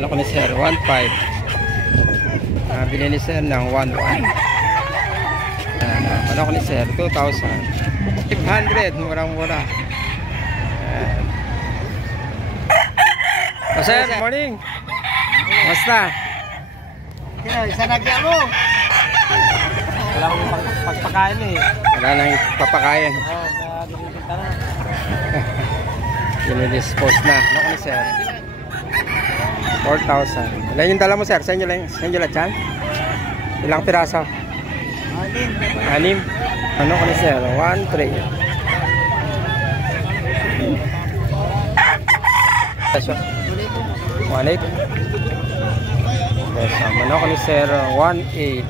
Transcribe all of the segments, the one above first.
Ano ko ni sir? 1.5. Bili ni sir ng 1.1. Ano ko ni sir? 2,000. 500. Murang-mura. So sir, morning. Basta. Isa nagya mo. Wala akong pagpakain eh. Wala nang papakain. Nagpipinta na. Dinidispose na. Ano ko ni sir? 4,000. Ilan yung dala mo sir? Sa inyo lang lahat yan? Ilang piraso? 6. Ano ko ni sir? 1.3. Peso? 1.8. Peso. Ano ko ni sir? 1.8.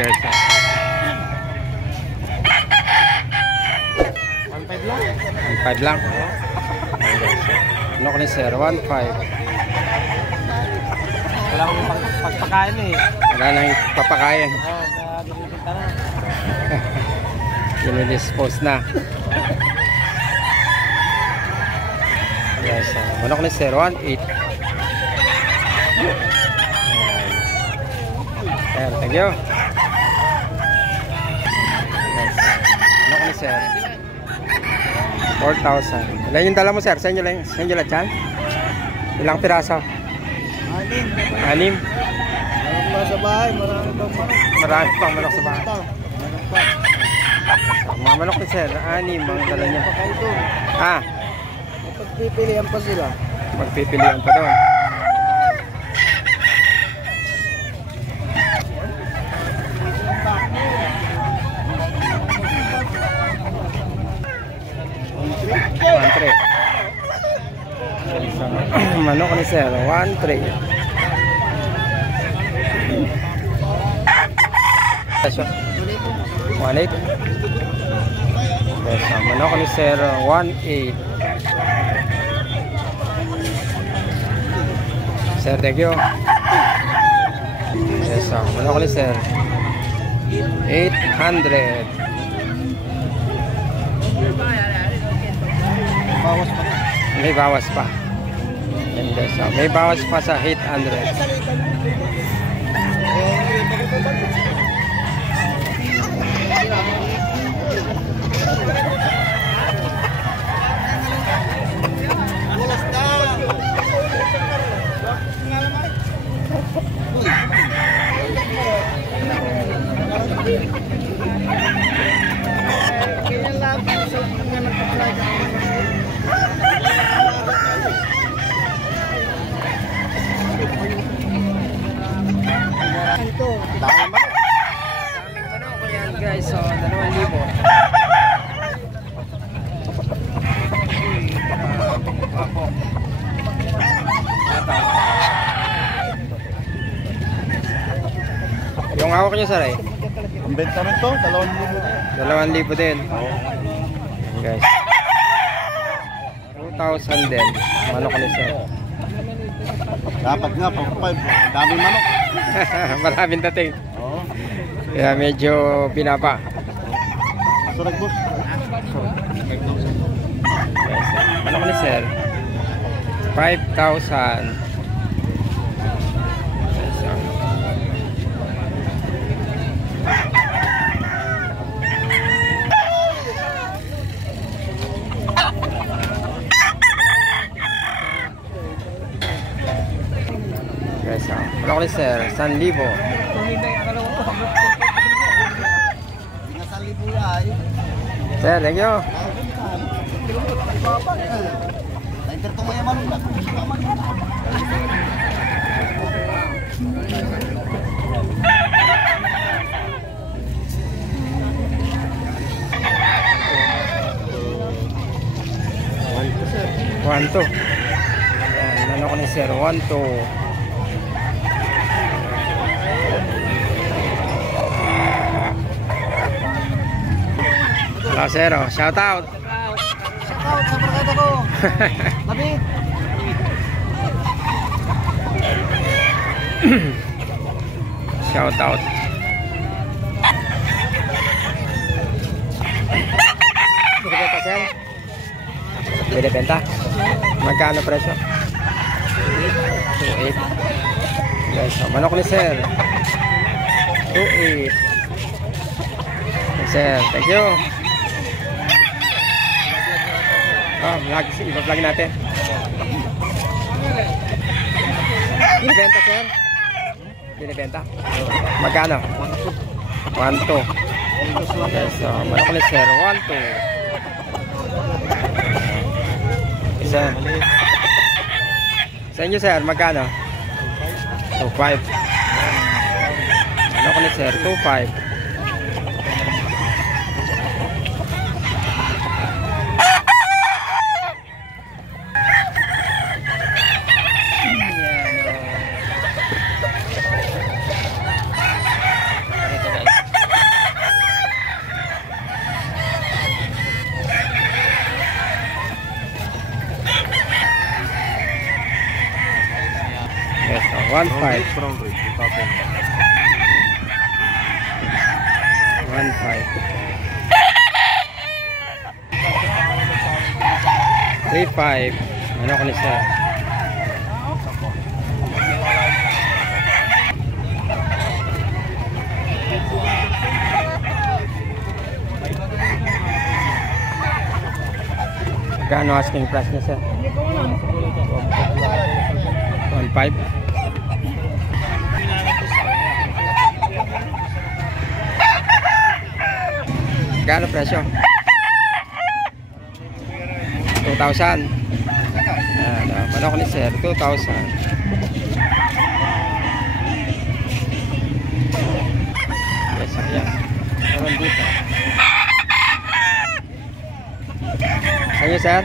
Guys, 1.5 lang. 1.5 lang. Ano ko ni sir? 1.5. Wala akong pagpakain eh. Wala nang papakain. Nagpipinta na. Dinidispose na. Guys, ano ko ni sir? 1.8. Ayan, thank you. Ano ko ni sir? 4,000. Ilan yung dala mo sir? Sa inyo lahat yan? Ilang piraso? 6. Marami pa sa bahay, marami pa manok. Marami pang manok sa bahay. Manok pa. Mga manok ni sir, 6 ang dala niya. Pa kayo doon. Pagpipilian pa sila. Magpipilian pa doon. Manok ni sir, 1.3. Peso? 1.8. Peso. Manok ni sir, 1.8. Sir, thank you. Peso. Manok ni sir, 800. Bawas pa. May bawas pa. And so, may bawas pa sa 800. Tama. Daming manok yan guys, so 2,000. Yung hawak niyo sir eh? Ang benta rin to, 2,000. 2,000 din. Guys. 2,000 din. Manok ni sir. Dapat nga, pang 5. Dami manok. Maraming dating. Oo. Kaya medyo binaba. Surag boss. Manok ni sir. 5,000. Guys, manok ni sir, 1,000. Pinasali po yan. Sir, thank you. Nainter to mo yung manok na. One, two. Ayan, ano ko ni sir? 1, 2. Kalasero, shout out. Shout out sa barkada ko. Labit. Shout out. Binibenta sir? Binibenta? Magkano presyo? 2.8. Guys, manok ni sir. 2.8. Sir, thank you. Vlog, iba-vlog natin. Binibenta sir? Binibenta? Magkano? 1.2. Yes, manok ni sir, 1.2. Isa. Sa inyo sir, magkano? 2.5. Manok ni sir, 2.5. Yes, 1.5. 3.5. Ano ko ni sir? Magkano asking price niya sir? 1.5. Magkano presyo? 2,000. Manok ni sir, 2,000. Yes, ayan. Meron dito. Sa'yo sir?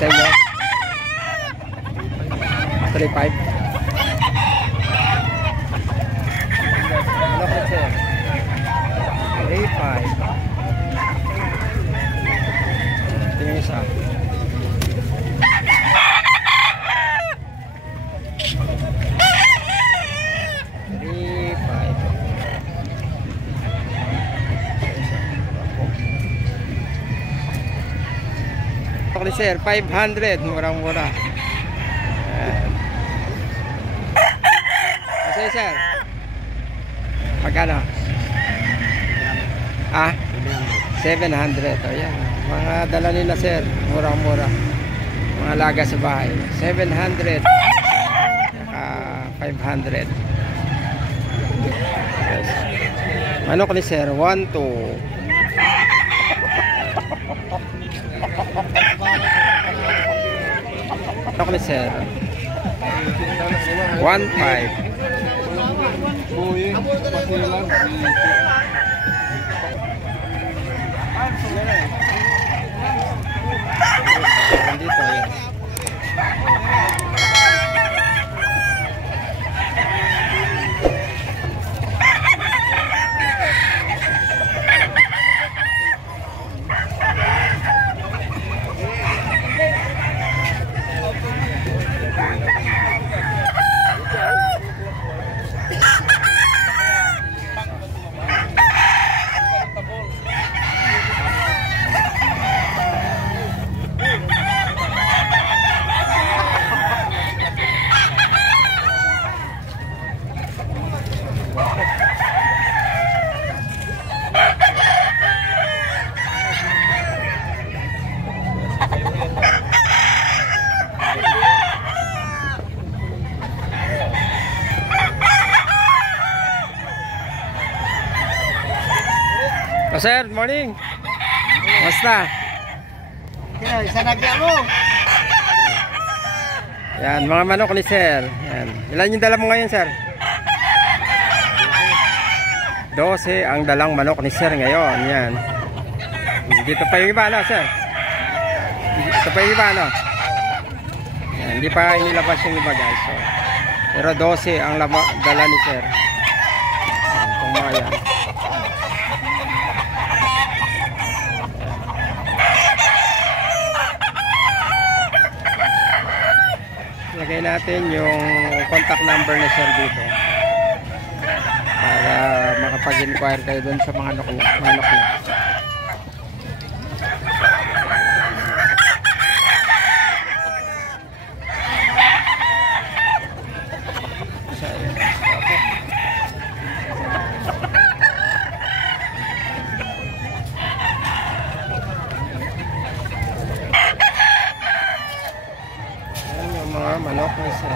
Sa'yo? 3.5. Manok ni sir. 3.5. Tingnan isa. 3.5. Okay sir, 500. Murang-mura. Kasi sir, magkano? 700. Ayan. Mga dala nila sir. Murang-mura. Mga laga sa bahay. 700. 500. Yes. Manok ni sir. 1.2. Manok ni sir. 1.5. Dito yan. Sir, morning. Basta. Isa nagya mo. Yan, mga manok ni sir. Yan. Ilan yung dala mo ngayon, sir? 12 ang dalang manok ni sir ngayon. Yan. Dito pa yung iba, no, sir? Dito pa yung iba, no? Yan, hindi pa inilabas yung iba, guys. So, pero 12 ang dala ni sir. Yan, kung mga yan. lagay natin yung contact number ni sir dito para makapag-inquire kayo dun sa mga manok niya. Mga manok ni sir.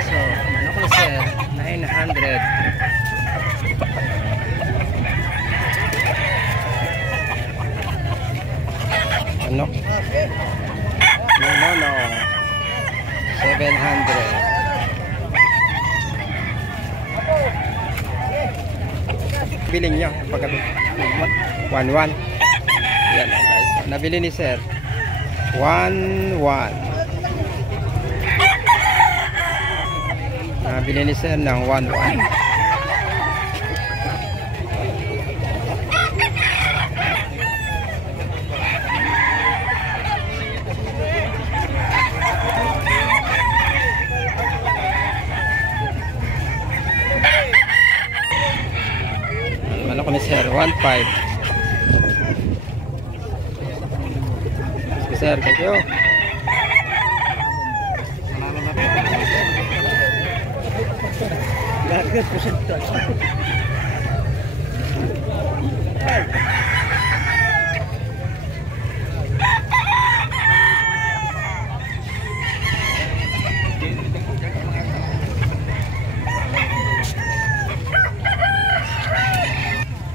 So, manok ni sir, 900. Ano? No. 700. Bilhin niya pagkabi. 11. Yan guys. Nabili ni sir. 11. Nabili ni sir ng 11. Ano ko ni sir? 1.5. Sir, thank you.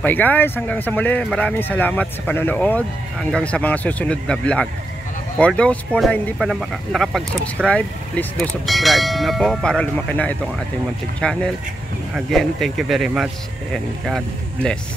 Bye guys, hanggang sa muli, maraming salamat sa panonood, hanggang sa mga susunod na vlog. For those po na hindi pa nakapag-subscribe, please do subscribe na po para lumaki na itong ating munting channel. Again, thank you very much and God bless.